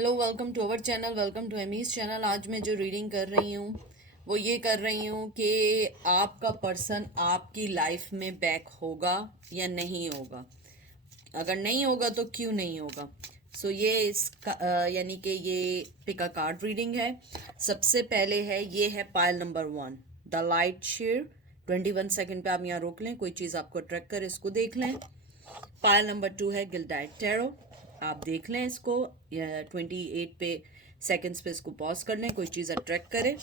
Hello, welcome to our channel, welcome to Amy's channel. आज मैं जो रीडिंग कर रही हूँ वो ये कर रही हूँ कि आपका पर्सन आपकी लाइफ में बैक होगा या नहीं होगा। अगर नहीं होगा तो क्यों नहीं होगा। ये इसका यानी कि ये पिक अ कार्ड रीडिंग है। सबसे पहले है, ये है pile number 1, the light share. 21 second पे आप यहाँ रोक लें, कोई चीज़ आपको अट्रैक्ट करे इसको देख लें। पायल नंबर 2 है गिल्डाइट टैरो। आप देख लें इसको, या 28 पे सेकंड्स पे इसको पॉज कर लें, कोई चीज़ अट्रैक्ट करे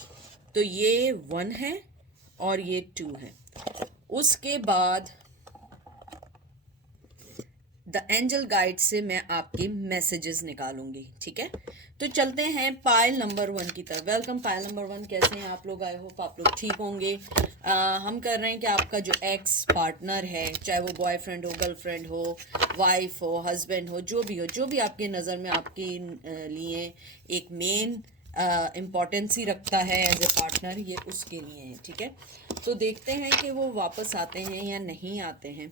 तो ये 1 है और ये 2 है। उसके बाद द एंजल गाइड से मैं आपके मैसेजेस निकालूंगी, ठीक है। तो चलते हैं पायल नंबर 1 की तरफ। वेलकम पायल नंबर 1, कैसे हैं आप लोग? आई होप आप लोग ठीक होंगे। हम कर रहे हैं कि आपका जो एक्स पार्टनर है, चाहे वो बॉयफ्रेंड हो, गर्लफ्रेंड हो, वाइफ हो, हस्बैंड हो, जो भी हो, जो भी आपकी नज़र में आपके लिए एक मेन इम्पोर्टेंस ही रखता है एज ए पार्टनर, ये उसके लिए है, ठीक है। तो देखते हैं कि वो वापस आते हैं या नहीं आते हैं।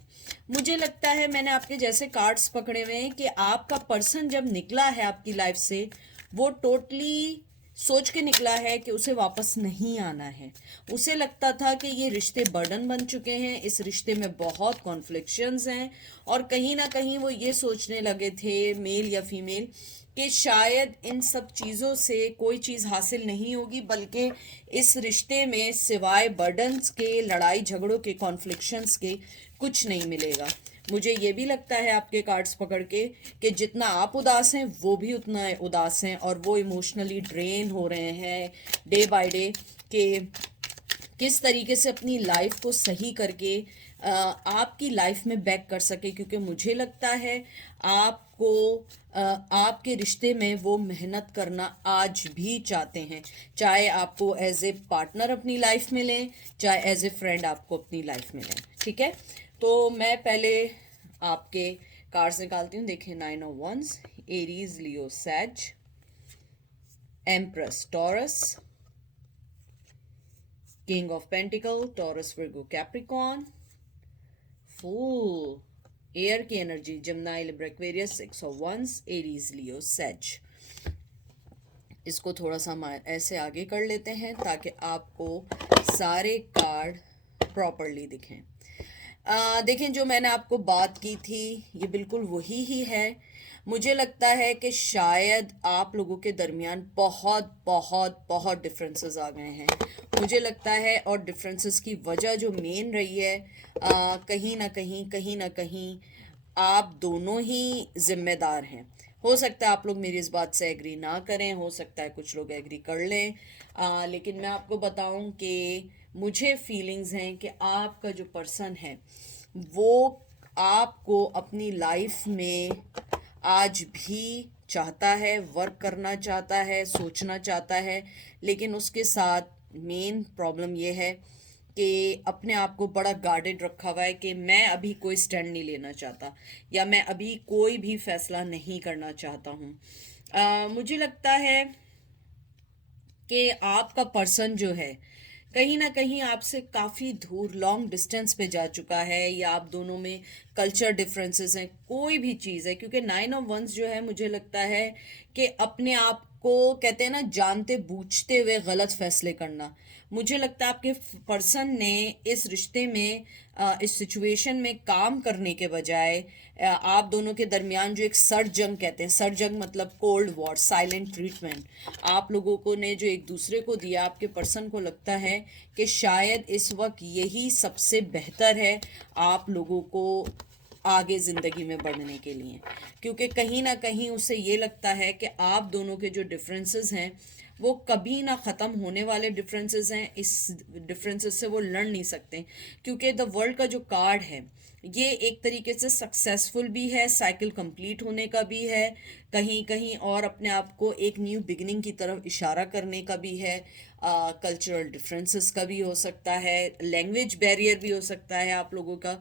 मुझे लगता है मैंने आपके जैसे कार्ड्स पकड़े हुए हैं कि आपका पर्सन जब निकला है आपकी लाइफ से, वो टोटली सोच के निकला है कि उसे वापस नहीं आना है। उसे लगता था कि ये रिश्ते बर्डन बन चुके हैं, इस रिश्ते में बहुत कॉन्फ्लिक्शंस हैं, और कहीं ना कहीं वो ये सोचने लगे थे, मेल या फीमेल, कि शायद इन सब चीज़ों से कोई चीज़ हासिल नहीं होगी, बल्कि इस रिश्ते में सिवाय बर्डन्स के, लड़ाई झगड़ों के, कॉन्फ्लिक्शंस के कुछ नहीं मिलेगा। मुझे ये भी लगता है आपके कार्ड्स पकड़ के कि जितना आप उदास हैं वो भी उतना उदास हैं, और वो इमोशनली ड्रेन हो रहे हैं डे बाय डे कि किस तरीके से अपनी लाइफ को सही करके आपकी लाइफ में बैक कर सके। क्योंकि मुझे लगता है आपको आपके रिश्ते में वो मेहनत करना आज भी चाहते हैं, चाहे आपको एज ए पार्टनर अपनी लाइफ में लें, चाहे एज ए फ्रेंड आपको अपनी लाइफ में लें, ठीक है। तो मैं पहले आपके कार्ड्स निकालती हूँ। देखिए, 9 of wands, Aries, Leo, Sag, empress, Taurus, king of pentacle, Taurus, Virgo, Capricorn, fool, air की energy, Gemini, Libra, Aquarius, 6 of wands, Aries, Leo, Sag. इसको थोड़ा सा हम ऐसे आगे कर लेते हैं ताकि आपको सारे कार्ड प्रॉपरली दिखें। देखें, जो मैंने आपको बात की थी ये बिल्कुल वही ही है। मुझे लगता है कि शायद आप लोगों के दरमियान बहुत बहुत बहुत डिफरेंसेस आ गए हैं, मुझे लगता है। और डिफरेंसेस की वजह जो मेन रही है, कहीं ना कहीं आप दोनों ही जिम्मेदार हैं। हो सकता है आप लोग मेरी इस बात से एग्री ना करें, हो सकता है कुछ लोग एग्री कर लें, लेकिन मैं आपको बताऊं कि मुझे फीलिंग्स हैं कि आपका जो पर्सन है वो आपको अपनी लाइफ में आज भी चाहता है, वर्क करना चाहता है, सोचना चाहता है, लेकिन उसके साथ मेन प्रॉब्लम ये है कि अपने आप को बड़ा गार्डेड रखा हुआ है कि मैं अभी कोई स्टैंड नहीं लेना चाहता, या मैं अभी कोई भी फैसला नहीं करना चाहता हूँ। मुझे लगता है कि आपका पर्सन जो है कहीं ना कहीं आपसे काफ़ी दूर, लॉन्ग डिस्टेंस पे जा चुका है, या आप दोनों में कल्चर डिफरेंसेस हैं, कोई भी चीज़ है। क्योंकि 9 ऑफ वंस जो है, मुझे लगता है कि अपने आप को, कहते हैं ना, जानते बूझते हुए गलत फैसले करना। मुझे लगता है आपके पर्सन ने इस रिश्ते में, इस सिचुएशन में काम करने के बजाय, आप दोनों के दरमियान जो एक सर जंग, कहते हैं सर जंग मतलब कोल्ड वॉर, साइलेंट ट्रीटमेंट आप लोगों को ने जो एक दूसरे को दिया, आपके पर्सन को लगता है कि शायद इस वक्त यही सबसे बेहतर है आप लोगों को आगे ज़िंदगी में बढ़ने के लिए। क्योंकि कहीं ना कहीं उसे ये लगता है कि आप दोनों के जो डिफरेंसेस हैं वो कभी ना ख़त्म होने वाले डिफरेंसेस हैं, इस डिफरेंसेस से वो लड़ नहीं सकते। क्योंकि द वर्ल्ड का जो कार्ड है ये एक तरीके से सक्सेसफुल भी है, साइकिल कंप्लीट होने का भी है, कहीं कहीं और अपने आप को एक न्यू बिगिनिंग की तरफ इशारा करने का भी है, कल्चरल डिफरेंसेस का भी हो सकता है, लैंग्वेज बैरियर भी हो सकता है आप लोगों का,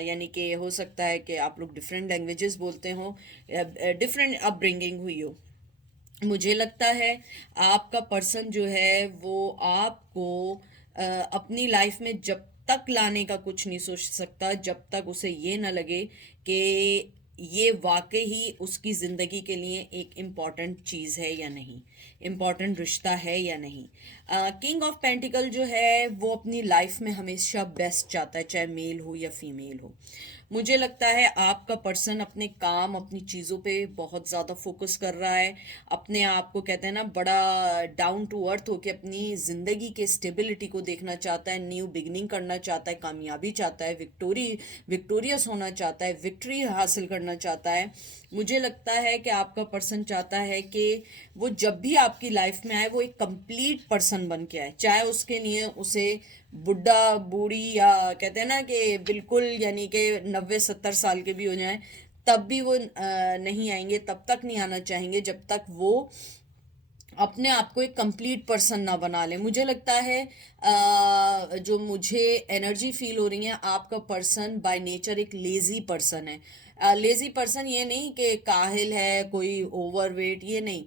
यानी कि हो सकता है कि आप लोग डिफरेंट लैंग्वेजेस बोलते हो, डिफरेंट अपब्रिंगिंग हुई हो। मुझे लगता है आपका पर्सन जो है वो आपको अपनी लाइफ में जब तक लाने का कुछ नहीं सोच सकता, जब तक उसे ये ना लगे कि ये वाकई ही उसकी ज़िंदगी के लिए एक इम्पॉर्टेंट चीज़ है या नहीं, इम्पॉर्टेंट रिश्ता है या नहीं। किंग ऑफ पेंटिकल जो है वो अपनी लाइफ में हमेशा बेस्ट चाहता है, चाहे मेल हो या फीमेल हो। मुझे लगता है आपका पर्सन अपने काम, अपनी चीज़ों पे बहुत ज़्यादा फोकस कर रहा है, अपने आप को कहते हैं ना बड़ा डाउन टू अर्थ होके अपनी ज़िंदगी के स्टेबिलिटी को देखना चाहता है, न्यू बिगनिंग करना चाहता है, कामयाबी चाहता है, विक्टोरियस होना चाहता है, विक्ट्री हासिल करना चाहता है। मुझे लगता है कि आपका पर्सन चाहता है कि वो जब भी आपकी लाइफ में आए वो एक कंप्लीट पर्सन बन के आए, चाहे उसके लिए उसे बुढ़ा बूढ़ी या कहते हैं ना कि बिल्कुल यानी कि 90-70 साल के भी हो जाएं तब भी वो नहीं आएंगे, तब तक नहीं आना चाहेंगे जब तक वो अपने आप को एक कंप्लीट पर्सन ना बना ले। मुझे लगता है जो मुझे एनर्जी फील हो रही है, आपका पर्सन बाय नेचर एक लेजी पर्सन है। लेजी पर्सन ये नहीं कि काहिल है, कोई ओवरवेट, ये नहीं।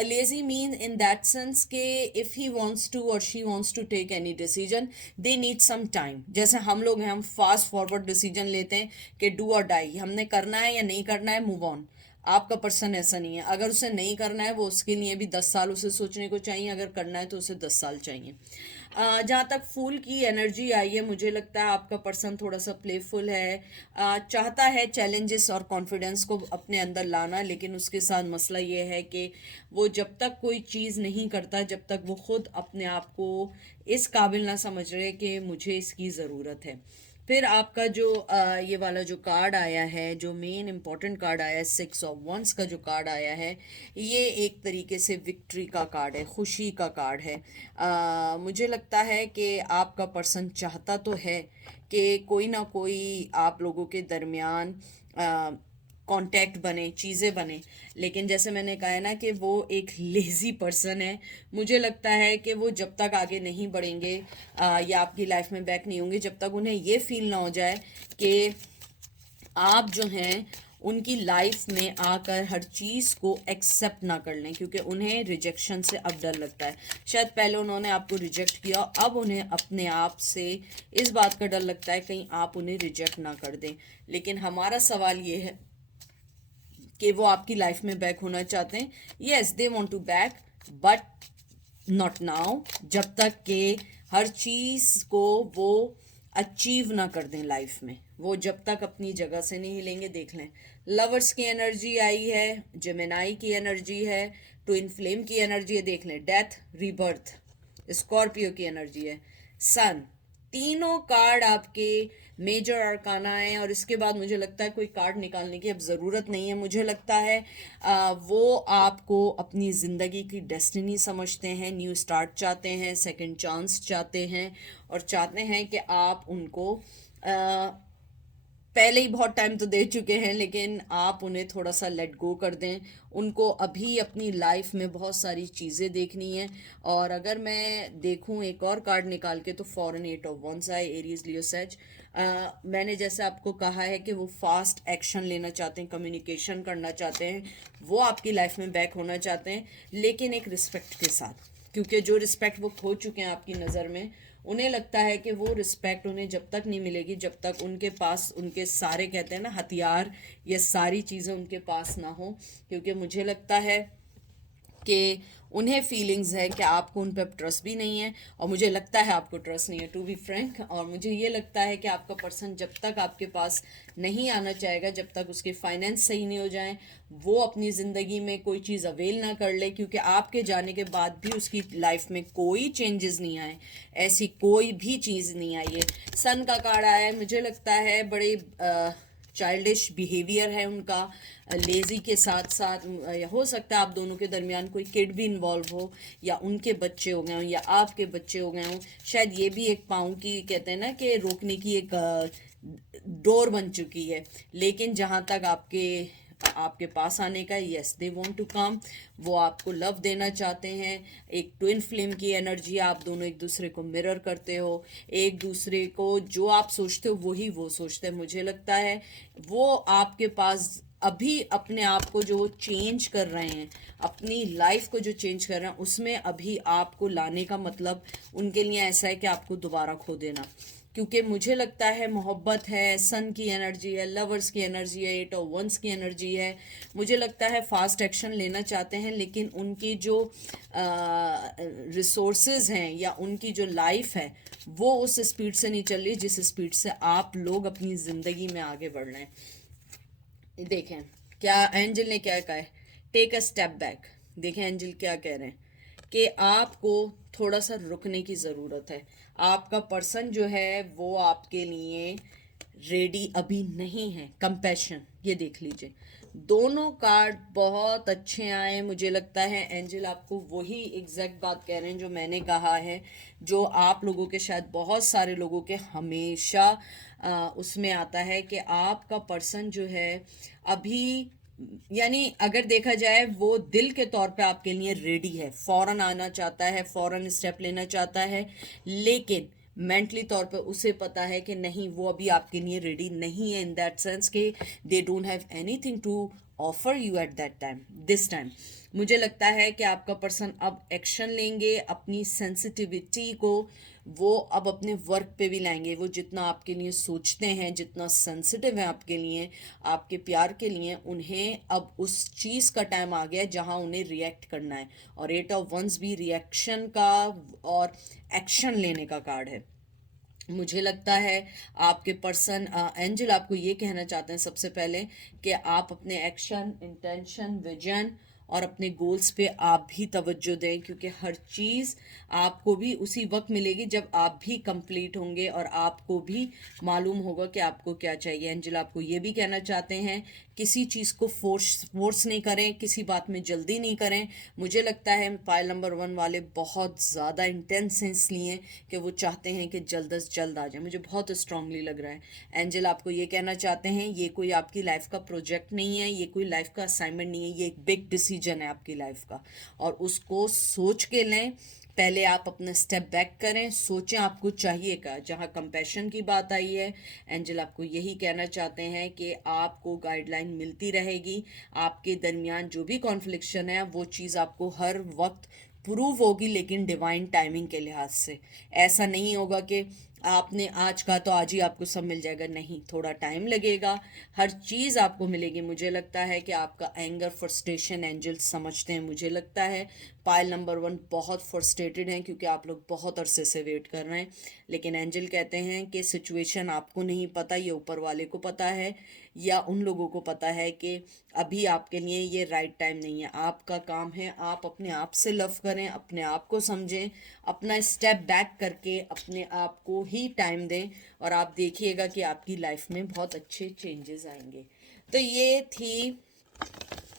Lazy mean in that sense के इफ़ ही वांट्स टू और she wants to take any decision they need some time. जैसे हम लोग हैं, हम फास्ट फॉरवर्ड डिसीजन लेते हैं कि डू और डाई, हमने करना है या नहीं करना है, मूव ऑन। आपका पर्सन ऐसा नहीं है, अगर उसे नहीं करना है वो उसके लिए भी 10 साल उसे सोचने को चाहिए, अगर करना है तो उसे 10 साल चाहिए। जहाँ तक फूल की एनर्जी आई है, मुझे लगता है आपका पर्सन थोड़ा सा प्लेफुल है, चाहता है चैलेंजेस और कॉन्फिडेंस को अपने अंदर लाना, लेकिन उसके साथ मसला ये है कि वो जब तक कोई चीज़ नहीं करता, जब तक वो खुद अपने आप को इस काबिल ना समझ रहे कि मुझे इसकी ज़रूरत है। फिर आपका जो ये वाला जो कार्ड आया है, जो मेन इम्पॉर्टेंट कार्ड आया है, 6 ऑफ वंस का जो कार्ड आया है, ये एक तरीके से विक्ट्री का कार्ड है, खुशी का कार्ड है। मुझे लगता है कि आपका पर्सन चाहता तो है कि कोई ना कोई आप लोगों के दरमियान कांटेक्ट बने, चीज़ें बने, लेकिन जैसे मैंने कहा है ना कि वो एक लेज़ी पर्सन है। मुझे लगता है कि वो जब तक आगे नहीं बढ़ेंगे या आपकी लाइफ में बैक नहीं होंगे, जब तक उन्हें ये फील ना हो जाए कि आप जो हैं उनकी लाइफ में आकर हर चीज़ को एक्सेप्ट ना कर लें, क्योंकि उन्हें रिजेक्शन से अब डर लगता है। शायद पहले उन्होंने आपको रिजेक्ट किया, अब उन्हें अपने आप से इस बात का डर लगता है कहीं आप उन्हें रिजेक्ट ना कर दें। लेकिन हमारा सवाल ये है कि वो आपकी लाइफ में बैक होना चाहते हैं। Yes, they want to back, but not now, जब तक कि हर चीज़ को वो अचीव ना कर दें लाइफ में, वो जब तक अपनी जगह से नहीं हिलेंगे। देख लें, लवर्स की एनर्जी आई है, जेमिनाई की एनर्जी है, ट्विन फ्लेम की एनर्जी है, देख लें, डेथ, रीबर्थ, स्कॉर्पियो की एनर्जी है, सन। तीनों कार्ड आपके मेजर अरकाना है, और इसके बाद मुझे लगता है कोई कार्ड निकालने की अब ज़रूरत नहीं है। मुझे लगता है वो आपको अपनी ज़िंदगी की डेस्टिनी समझते हैं, न्यू स्टार्ट चाहते हैं, सेकंड चांस चाहते हैं, और चाहते हैं कि आप उनको पहले ही बहुत टाइम तो दे चुके हैं, लेकिन आप उन्हें थोड़ा सा लेट गो कर दें। उनको अभी अपनी लाइफ में बहुत सारी चीज़ें देखनी है। और अगर मैं देखूं एक और कार्ड निकाल के, तो फॉरन 8 ऑफ वंस आए, एरीज लियो सेज। मैंने जैसे आपको कहा है कि वो फास्ट एक्शन लेना चाहते हैं, कम्युनिकेशन करना चाहते हैं, वो आपकी लाइफ में बैक होना चाहते हैं, लेकिन एक रिस्पेक्ट के साथ, क्योंकि जो रिस्पेक्ट वो खो चुके हैं आपकी नज़र में, उन्हें लगता है कि वो रिस्पेक्ट उन्हें जब तक नहीं मिलेगी जब तक उनके पास उनके सारे कहते हैं ना हथियार, ये सारी चीज़ें उनके पास ना हो। क्योंकि मुझे लगता है कि उन्हें फीलिंग्स है कि आपको उन पर ट्रस्ट भी नहीं है, और मुझे लगता है आपको ट्रस्ट नहीं है, टू बी फ्रैंक। और मुझे ये लगता है कि आपका पर्सन जब तक आपके पास नहीं आना चाहेगा, जब तक उसके फाइनेंस सही नहीं हो जाएं, वो अपनी ज़िंदगी में कोई चीज़ अवेल ना कर ले, क्योंकि आपके जाने के बाद भी उसकी लाइफ में कोई चेंजेस नहीं आए, ऐसी कोई भी चीज़ नहीं आई है। सन का कार्ड आया है, मुझे लगता है बड़े चाइल्डिश बिहेवियर है उनका, लेज़ी के साथ साथ हो सकता है आप दोनों के दरमियान कोई किड भी इन्वॉल्व हो, या उनके बच्चे हो गए हों, या आपके बच्चे हो गए हों। शायद ये भी एक पाँव की कहते हैं ना कि रोकने की एक डोर बन चुकी है। लेकिन जहाँ तक आपके पास आने का, yes they want to come, वो आपको लव देना चाहते हैं। एक ट्विन फ्लेम की एनर्जी, आप दोनों एक दूसरे को मिरर करते हो, एक दूसरे को जो आप सोचते हो वही वो सोचते हैं। मुझे लगता है वो आपके पास अभी अपने आप को जो चेंज कर रहे हैं, अपनी लाइफ को जो चेंज कर रहे हैं, उसमें अभी आपको लाने का मतलब उनके लिए ऐसा है कि आपको दोबारा खो देना। क्योंकि मुझे लगता है मोहब्बत है, सन की एनर्जी है, लवर्स की एनर्जी है, 8 ऑफ वंस की एनर्जी है। मुझे लगता है फास्ट एक्शन लेना चाहते हैं, लेकिन उनकी जो रिसोर्सेज हैं या उनकी जो लाइफ है वो उस स्पीड से नहीं चल रही जिस स्पीड से आप लोग अपनी ज़िंदगी में आगे बढ़ रहे हैं। देखें क्या एंजल ने क्या कहा है, टेक अ स्टेप बैक। देखें एंजल क्या कह रहे हैं कि आपको थोड़ा सा रुकने की ज़रूरत है। आपका पर्सन जो है वो आपके लिए रेडी अभी नहीं है। कंपैशन, ये देख लीजिए, दोनों कार्ड बहुत अच्छे आए। मुझे लगता है एंजल आपको वही एग्जैक्ट बात कह रहे हैं जो मैंने कहा है, जो आप लोगों के, शायद बहुत सारे लोगों के हमेशा उसमें आता है कि आपका पर्सन जो है अभी, यानी अगर देखा जाए वो दिल के तौर पे आपके लिए रेडी है, फौरन आना चाहता है, फौरन स्टेप लेना चाहता है, लेकिन मेंटली तौर पे उसे पता है कि नहीं, वो अभी आपके लिए रेडी नहीं है, इन दैट सेंस कि they don't have anything to offer you at that time, this time. मुझे लगता है कि आपका पर्सन अब एक्शन लेंगे, अपनी सेंसिटिविटी को वो अब अपने वर्क पे भी लाएंगे। वो जितना आपके लिए सोचते हैं, जितना सेंसिटिव है आपके लिए, आपके प्यार के लिए, उन्हें अब उस चीज़ का टाइम आ गया है जहाँ उन्हें रिएक्ट करना है। और 8 ऑफ वंस भी रिएक्शन का और एक्शन लेने का कार्ड है। मुझे लगता है आपके पर्सन, एंजल आपको ये कहना चाहते हैं सबसे पहले कि आप अपने एक्शन, इंटेंशन, विजन और अपने गोल्स पे आप भी तवज्जो दें, क्योंकि हर चीज़ आपको भी उसी वक्त मिलेगी जब आप भी कंप्लीट होंगे और आपको भी मालूम होगा कि आपको क्या चाहिए। एंजल आपको ये भी कहना चाहते हैं किसी चीज़ को फोर्स नहीं करें, किसी बात में जल्दी नहीं करें। मुझे लगता है पाइल नंबर 1 वाले बहुत ज़्यादा इंटेंस हैं, इसलिए कि वो चाहते हैं कि जल्द अज जल्द आ जाए। मुझे बहुत स्ट्रांगली लग रहा है एंजल आपको ये कहना चाहते हैं ये कोई आपकी लाइफ का प्रोजेक्ट नहीं है, ये कोई लाइफ का असाइनमेंट नहीं है, ये एक बिग डिसीजन है आपकी लाइफ का, और उसको सोच के लें। पहले आप अपना स्टेप बैक करें, सोचें आपको चाहिए क्या। जहाँ कंपैशन की बात आई है, एंजल आपको यही कहना चाहते हैं कि आपको गाइडलाइन मिलती रहेगी। आपके दरमियान जो भी कॉन्फ्लिक्शन है वो चीज़ आपको हर वक्त प्रूव होगी, लेकिन डिवाइन टाइमिंग के लिहाज से। ऐसा नहीं होगा कि आपने आज कहा तो आज ही आपको सब मिल जाएगा, नहीं, थोड़ा टाइम लगेगा, हर चीज़ आपको मिलेगी। मुझे लगता है कि आपका एंगर, फ्रस्ट्रेशन एंजल समझते हैं। मुझे लगता है पाइल नंबर 1 बहुत फ्रस्ट्रेटेड हैं क्योंकि आप लोग बहुत अरसे से वेट कर रहे हैं, लेकिन एंजल कहते हैं कि सिचुएशन आपको नहीं पता, ये ऊपर वाले को पता है, या उन लोगों को पता है कि अभी आपके लिए ये राइट टाइम नहीं है। आपका काम है आप अपने आप से लव करें, अपने आप को समझें, अपना स्टेप बैक करके अपने आप को ही टाइम दें, और आप देखिएगा कि आपकी लाइफ में बहुत अच्छे चेंजेस आएंगे। तो ये थी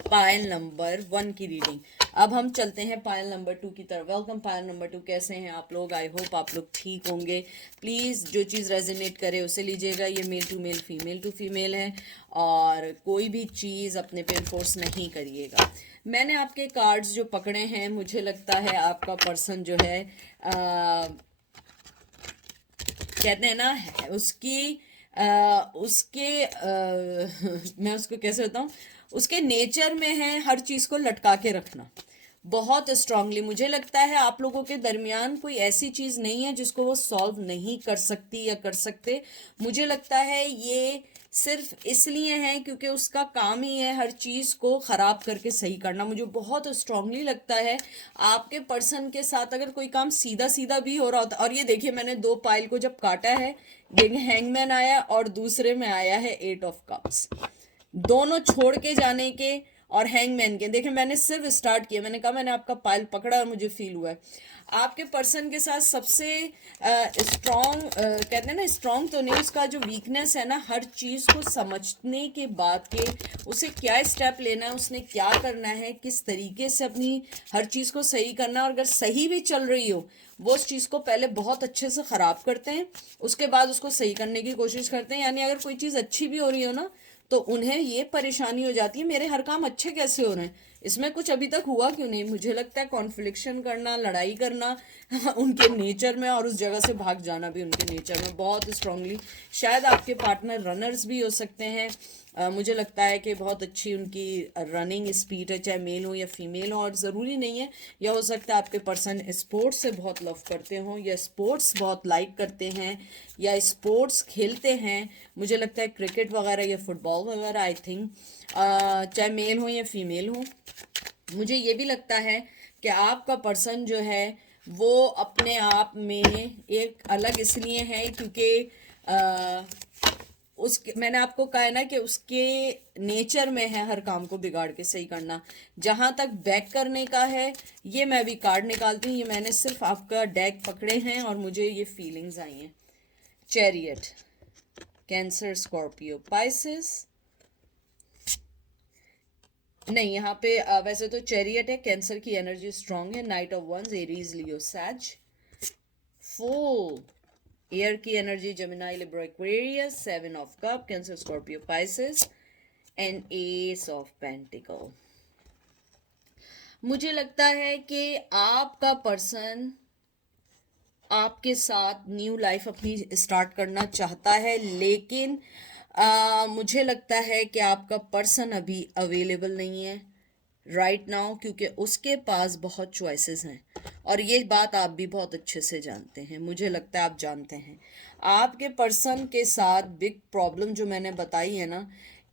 पायल नंबर 1 की रीडिंग। अब हम चलते हैं पायल नंबर 2 की तरफ। वेलकम पायल नंबर 2, कैसे हैं आप लोग? आई होप आप लोग ठीक होंगे। प्लीज़ जो चीज़ रेजोनेट करे उसे लीजिएगा। ये male to male, female to female है, और कोई भी चीज़ अपने पे फोर्स नहीं करिएगा। मैंने आपके कार्ड्स जो पकड़े हैं, मुझे लगता है आपका पर्सन जो है कहते हैं ना उसकी मैं उसको कैसे बताऊं, उसके नेचर में है हर चीज़ को लटका के रखना बहुत स्ट्रांगली। मुझे लगता है आप लोगों के दरमियान कोई ऐसी चीज़ नहीं है जिसको वो सॉल्व नहीं कर सकती या कर सकते। मुझे लगता है ये सिर्फ इसलिए है क्योंकि उसका काम ही है हर चीज़ को ख़राब करके सही करना। मुझे बहुत स्ट्रांगली लगता है आपके पर्सन के साथ अगर कोई काम सीधा सीधा भी हो रहा होता। और ये देखिए, मैंने 2 पाइल को जब काटा है, हैंगमैन आया और दूसरे में आया है 8 ऑफ कप्स। दोनों छोड़ के जाने के और हैंगमैन के। देखिए मैंने सिर्फ स्टार्ट किया, मैंने कहा मैंने आपका पाइल पकड़ा और मुझे फील हुआ है आपके पर्सन के साथ सबसे स्ट्रॉन्ग, कहते हैं ना स्ट्रॉन्ग तो नहीं, उसका जो वीकनेस है ना, हर चीज़ को समझने के बाद के उसे क्या स्टेप लेना है, उसने क्या करना है, किस तरीके से अपनी हर चीज़ को सही करना। और अगर सही भी चल रही हो, वो उस चीज़ को पहले बहुत अच्छे से ख़राब करते हैं, उसके बाद उसको सही करने की कोशिश करते हैं। यानी अगर कोई चीज़ अच्छी भी हो रही हो ना, तो उन्हें ये परेशानी हो जाती है मेरे हर काम अच्छे कैसे हो रहे हैं, इसमें कुछ अभी तक हुआ क्यों नहीं। मुझे लगता है कॉन्फ्लिक्शन करना, लड़ाई करना उनके नेचर में, और उस जगह से भाग जाना भी उनके नेचर में बहुत स्ट्रांगली। शायद आपके पार्टनर रनर्स भी हो सकते हैं, मुझे लगता है कि बहुत अच्छी उनकी रनिंग स्पीड है, चाहे मेल हो या फीमेल हो। और ज़रूरी नहीं है, या हो सकता है आपके पर्सन स्पोर्ट्स से बहुत लव करते हों, या स्पोर्ट्स बहुत लाइक करते हैं, या स्पोर्ट्स खेलते हैं। मुझे लगता है क्रिकेट वगैरह या फुटबॉल वगैरह, आई थिंक, चाहे मेल हो या फीमेल हो। मुझे ये भी लगता है कि आपका पर्सन जो है वो अपने आप में एक अलग इसलिए है क्योंकि उसके, मैंने आपको कहा है ना कि उसके नेचर में है हर काम को बिगाड़ के सही करना। जहां तक बैक करने का है, ये मैं अभी कार्ड निकालती हूँ। ये मैंने सिर्फ आपका डेक पकड़े हैं और मुझे ये फीलिंग्स आई हैं। चैरियट, कैंसर, स्कॉर्पियो, पाइसिस, नहीं यहाँ पे वैसे तो चैरियट है, कैंसर की एनर्जी स्ट्रांग है। Knight of wands, Aries, Leo, Sag. Full air की energy, Gemini, Libra, Aquarius. Seven of cup, Cancer, Scorpio, Pisces. And ace of pentacle. मुझे लगता है कि आपका पर्सन आपके साथ न्यू लाइफ अपनी स्टार्ट करना चाहता है, लेकिन मुझे लगता है कि आपका पर्सन अभी अवेलेबल नहीं है राइट नाउ, क्योंकि उसके पास बहुत चॉइसेस हैं। और ये बात आप भी बहुत अच्छे से जानते हैं, मुझे लगता है आप जानते हैं। आपके पर्सन के साथ बिग प्रॉब्लम जो मैंने बताई है ना,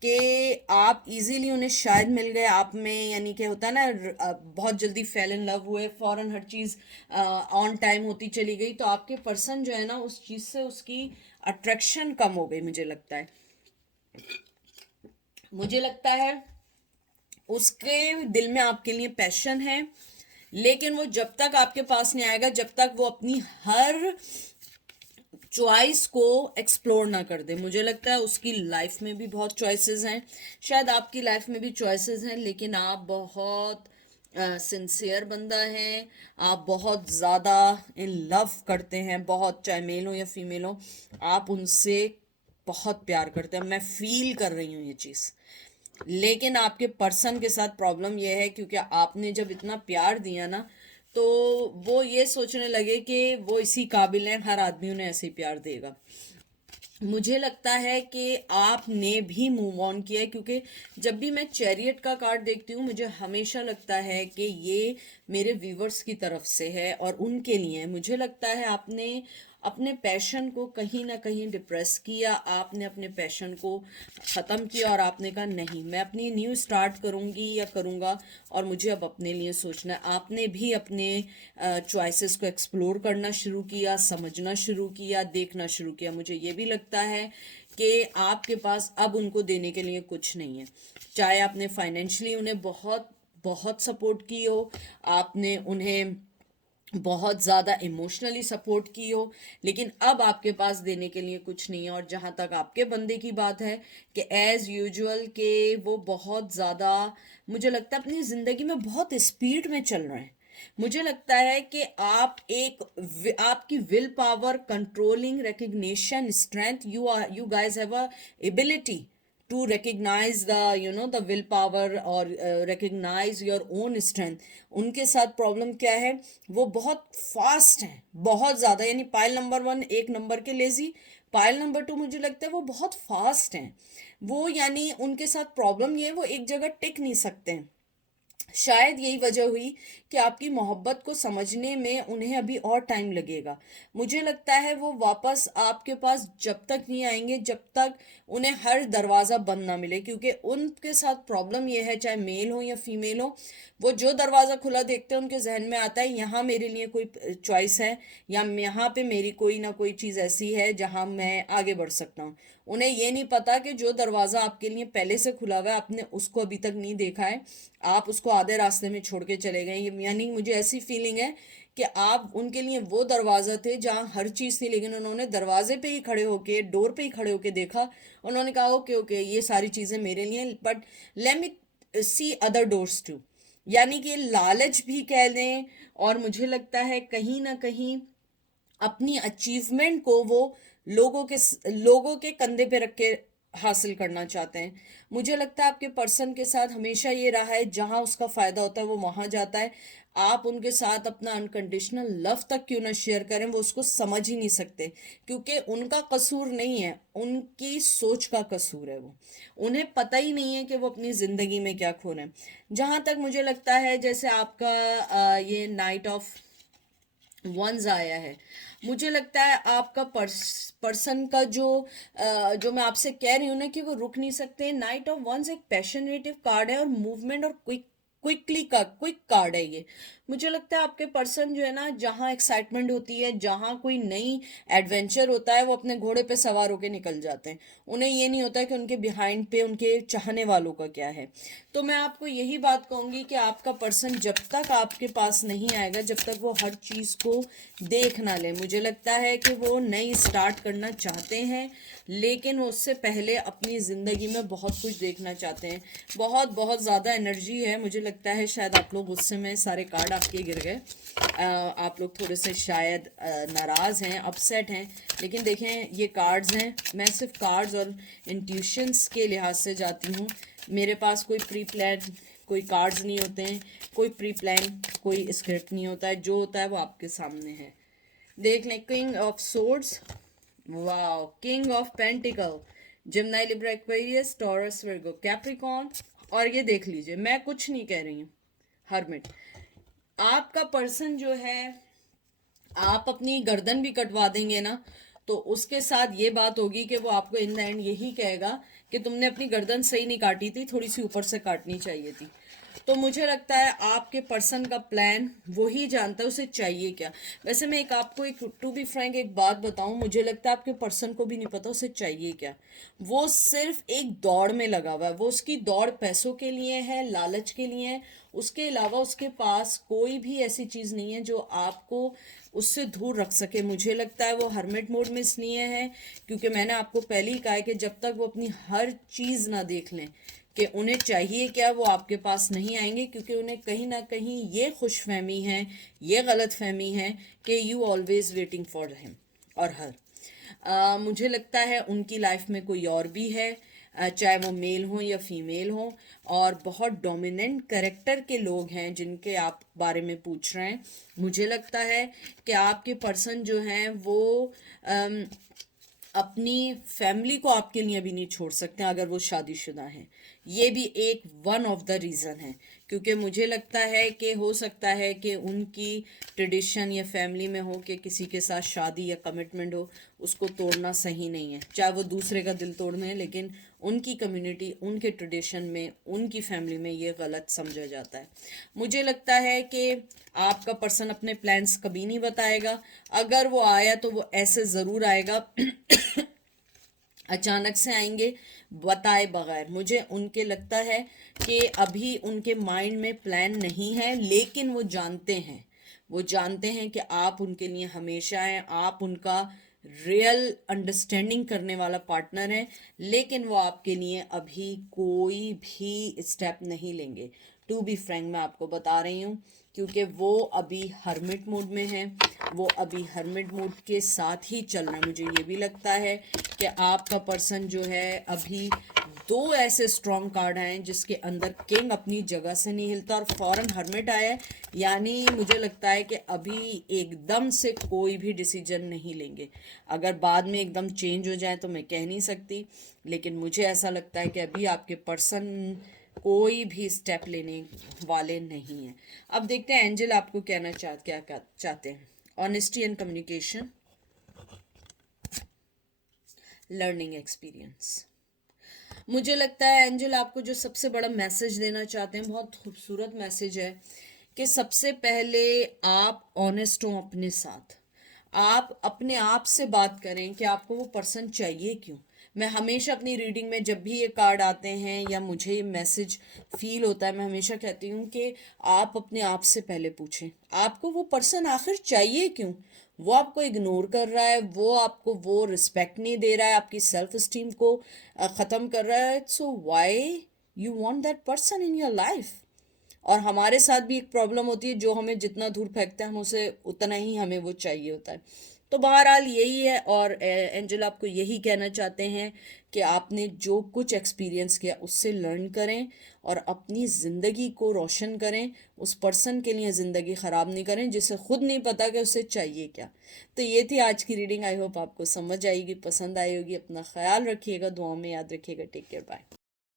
कि आप इजीली उन्हें शायद मिल गए आप में, यानी कि होता है ना बहुत जल्दी फेल इन लव हुए, फौरन हर चीज़ ऑन टाइम होती चली गई, तो आपके पर्सन जो है ना उस चीज़ से उसकी अट्रैक्शन कम हो गई। मुझे लगता है उसके दिल में आपके लिए पैशन है, लेकिन वो जब तक आपके पास नहीं आएगा जब तक वो अपनी हर चॉइस को एक्सप्लोर ना कर दे। मुझे लगता है उसकी लाइफ में भी बहुत चॉइसेस हैं, शायद आपकी लाइफ में भी चॉइसेस हैं, लेकिन आप बहुत सिंसियर बंदा है, आप बहुत ज़्यादा इन लव करते हैं, बहुत, चाहे मेल हो या फीमेल हो, आप उनसे बहुत प्यार करते हैं। मैं फील कर रही हूँ ये चीज़। लेकिन आपके पर्सन के साथ प्रॉब्लम यह है क्योंकि आपने जब इतना प्यार दिया ना, तो वो ये सोचने लगे कि वो इसी काबिल हैं, हर आदमी उन्हें ऐसे ही प्यार देगा। मुझे लगता है कि आपने भी मूव ऑन किया है, क्योंकि जब भी मैं चैरियट का कार्ड देखती हूँ मुझे हमेशा लगता है कि ये मेरे व्यूवर्स की तरफ से है और उनके लिए है। मुझे लगता है आपने अपने पैशन को कहीं ना कहीं डिप्रेस किया, आपने अपने पैशन को ख़त्म किया और आपने कहा नहीं, मैं अपनी न्यू स्टार्ट करूँगी या करूँगा और मुझे अब अपने लिए सोचना है। आपने भी अपने चॉइसेस को एक्सप्लोर करना शुरू किया, समझना शुरू किया, देखना शुरू किया। मुझे ये भी लगता है कि आपके पास अब उनको देने के लिए कुछ नहीं है। चाहे आपने फाइनेंशियली उन्हें बहुत बहुत सपोर्ट की हो, आपने उन्हें बहुत ज़्यादा इमोशनली सपोर्ट की हो, लेकिन अब आपके पास देने के लिए कुछ नहीं है। और जहाँ तक आपके बंदे की बात है कि एज़ यूजुअल के वो बहुत ज़्यादा, मुझे लगता है अपनी ज़िंदगी में बहुत स्पीड में चल रहे हैं। मुझे लगता है कि आप आपकी will power, controlling, recognition, strength, you guys have a ability to recognize the the willpower और recognize your own strength। उनके साथ प्रॉब्लम क्या है, वो बहुत फास्ट हैं, बहुत ज़्यादा, यानी पाइल नंबर 1 एक नंबर के लेजी, पाइल नंबर 2 मुझे लगता है वो बहुत फास्ट हैं। वो यानी उनके साथ प्रॉब्लम ये है, वो एक जगह टिक नहीं सकते हैं। शायद यही वजह हुई कि आपकी मोहब्बत को समझने में उन्हें अभी और टाइम लगेगा। मुझे लगता है वो वापस आपके पास जब तक नहीं आएंगे जब तक उन्हें हर दरवाज़ा बंद ना मिले, क्योंकि उनके साथ प्रॉब्लम यह है, चाहे मेल हो या फीमेल हो, वो जो दरवाज़ा खुला देखते हैं उनके जहन में आता है यहाँ मेरे लिए कोई चॉइस है, या यहाँ पे मेरी कोई ना कोई चीज़ ऐसी है जहाँ मैं आगे बढ़ सकता हूँ। उन्हें ये नहीं पता कि जो दरवाज़ा आपके लिए पहले से खुला हुआ है आपने उसको अभी तक नहीं देखा है, आप उसको आधे रास्ते में छोड़ के चले गए। यानी मुझे ऐसी फीलिंग है कि आप उनके लिए वो दरवाज़ा थे जहाँ हर चीज़ थी, लेकिन उन्होंने दरवाजे पे ही खड़े होके, डोर पे ही खड़े होके देखा। उन्होंने कहा ओके ओके ये सारी चीज़ें मेरे लिए, but let me see other doors too. यानी कि लालच भी कह लें, और मुझे लगता है कहीं ना कहीं अपनी अचीवमेंट को वो लोगों के कंधे पे रख के हासिल करना चाहते हैं। मुझे लगता है आपके पर्सन के साथ हमेशा ये रहा है, जहां उसका फायदा होता है वो वहां जाता है। आप उनके साथ अपना अनकंडीशनल लव तक क्यों ना शेयर करें, वो उसको समझ ही नहीं सकते, क्योंकि उनका कसूर नहीं है, उनकी सोच का कसूर है। वो उन्हें पता ही नहीं है कि वो अपनी जिंदगी में क्या खो रहे हैं। जहां तक मुझे लगता है, जैसे आपका ये नाइट ऑफ वंस आया है, मुझे लगता है आपका पर्सन का जो मैं आपसे कह रही हूँ ना कि वो रुक नहीं सकते। नाइट ऑफ वंस एक पैशनेटिव कार्ड है और मूवमेंट और क्विक कार्ड है ये। मुझे लगता है आपके पर्सन जो है ना, जहाँ एक्साइटमेंट होती है, जहाँ कोई नई एडवेंचर होता है, वो अपने घोड़े पे सवार होकर निकल जाते हैं। उन्हें ये नहीं होता कि उनके बिहाइंड पे उनके चाहने वालों का क्या है। तो मैं आपको यही बात कहूंगी कि आपका पर्सन जब तक आपके पास नहीं आएगा, जब तक वो हर चीज़ को देख ना ले, मुझे लगता है कि वो नई स्टार्ट करना चाहते हैं, लेकिन वो उससे पहले अपनी ज़िंदगी में बहुत कुछ देखना चाहते हैं। बहुत बहुत ज़्यादा एनर्जी है। मुझे लगता है शायद आप लोग गुस्से में सारे कार्ड आपके गिर गए। आप लोग थोड़े से शायद नाराज़ हैं, अपसेट हैं, लेकिन देखें ये कार्ड्स हैं। मैं सिर्फ कार्ड्स और इंट्यूशंस के लिहाज से जाती हूँ। मेरे पास कोई प्री प्लान कोई कार्ड्स नहीं होते हैं, कोई प्री प्लान कोई स्क्रिप्ट नहीं होता है। जो होता है वो आपके सामने है। देख लें, king of swords, wow, king of pentacle, Gemini, Libra, Aquarius, Taurus, Virgo, Capricorn. और ये देख लीजिए, मैं कुछ नहीं कह रही हूँ, हर्मिट। आपका पर्सन जो है, आप अपनी गर्दन भी कटवा देंगे ना, तो उसके साथ ये बात होगी कि वो आपको इन द एंड यही कहेगा कि तुमने अपनी गर्दन सही नहीं काटी थी, थोड़ी सी ऊपर से काटनी चाहिए थी। तो मुझे लगता है आपके पर्सन का प्लान वो ही जानता है, उसे चाहिए क्या। वैसे मैं आपको एक टू बी फ्रैंक एक बात बताऊं, मुझे लगता है आपके पर्सन को भी नहीं पता उसे चाहिए क्या। वो सिर्फ एक दौड़ में लगा हुआ है। वो उसकी दौड़ पैसों के लिए है, लालच के लिए है। उसके अलावा उसके पास कोई भी ऐसी चीज़ नहीं है जो आपको उससे दूर रख सके। मुझे लगता है वो हर्मिट मोड में इसलिए है क्योंकि मैंने आपको पहले ही कहा है कि जब तक वो अपनी हर चीज़ ना देख लें कि उन्हें चाहिए क्या, वो आपके पास नहीं आएंगे, क्योंकि उन्हें कहीं ना कहीं ये खुशफहमी है, ये गलत फहमी है कि you always waiting for him और हर। मुझे लगता है उनकी लाइफ में कोई और भी है, चाहे वो मेल हो या फीमेल हो, और बहुत डोमिनेंट कैरेक्टर के लोग हैं जिनके आप बारे में पूछ रहे हैं। मुझे लगता है कि आपके पर्सन जो हैं वो अम, अपनी फैमिली को आपके लिए भी नहीं छोड़ सकते अगर वो शादीशुदा हैं। ये भी एक वन ऑफ द रीज़न है, क्योंकि मुझे लगता है कि हो सकता है कि उनकी ट्रेडिशन या फैमिली में हो कि किसी के साथ शादी या कमिटमेंट हो, उसको तोड़ना सही नहीं है, चाहे वो दूसरे का दिल तोड़ना है, लेकिन उनकी कम्युनिटी, उनके ट्रेडिशन में, उनकी फैमिली में ये गलत समझा जाता है। मुझे लगता है कि आपका पर्सन अपने प्लान्स कभी नहीं बताएगा। अगर वो आया तो वो ऐसे ज़रूर आएगा अचानक से आएंगे, बताए बगैर। मुझे उनके लगता है कि अभी उनके माइंड में प्लान नहीं है, लेकिन वो जानते हैं, वो जानते हैं कि आप उनके लिए हमेशा हैं, आप उनका रियल अंडरस्टैंडिंग करने वाला पार्टनर है, लेकिन वो आपके लिए अभी कोई भी स्टेप नहीं लेंगे। टू बी फ्रैंक मैं आपको बता रही हूँ, क्योंकि वो अभी हर्मिट मोड में है, वो अभी हर्मिट मोड के साथ ही चल रहा है। मुझे ये भी लगता है कि आपका पर्सन जो है, अभी दो ऐसे स्ट्रॉन्ग कार्ड आए हैं जिसके अंदर किंग अपनी जगह से नहीं हिलता और फॉरन हर्मिट आया है, यानी मुझे लगता है कि अभी एकदम से कोई भी डिसीजन नहीं लेंगे। अगर बाद में एकदम चेंज हो जाए तो मैं कह नहीं सकती, लेकिन मुझे ऐसा लगता है कि अभी आपके पर्सन कोई भी स्टेप लेने वाले नहीं हैं। अब देखते हैं एंजल आपको कहना क्या चाहते हैं। Honesty and communication, learning experience. मुझे लगता है एंजल आपको जो सबसे बड़ा मैसेज देना चाहते हैं, बहुत खूबसूरत मैसेज है, कि सबसे पहले आप ऑनेस्ट हो अपने साथ। आप अपने आप से बात करें कि आपको वो पर्सन चाहिए क्यों। मैं हमेशा अपनी रीडिंग में जब भी ये कार्ड आते हैं या मुझे ये मैसेज फील होता है, मैं हमेशा कहती हूँ कि आप अपने आप से पहले पूछें आपको वो पर्सन आखिर चाहिए क्यों। वो आपको इग्नोर कर रहा है, वो आपको वो रिस्पेक्ट नहीं दे रहा है, आपकी सेल्फ स्टीम को ख़त्म कर रहा है, so why you want that person in your life. और हमारे साथ भी एक प्रॉब्लम होती है, जो हमें जितना दूर फेंकता है हम उसे उतना ही हमें वो चाहिए होता है। तो बहरहाल यही है, और एंजल आपको यही कहना चाहते हैं कि आपने जो कुछ एक्सपीरियंस किया उससे लर्न करें और अपनी ज़िंदगी को रोशन करें, उस पर्सन के लिए ज़िंदगी ख़राब नहीं करें जिसे खुद नहीं पता कि उसे चाहिए क्या। तो ये थी आज की रीडिंग। आई होप आपको समझ आएगी, पसंद आई होगी। अपना ख्याल रखिएगा, दुआ में याद रखिएगा। Take care, bye.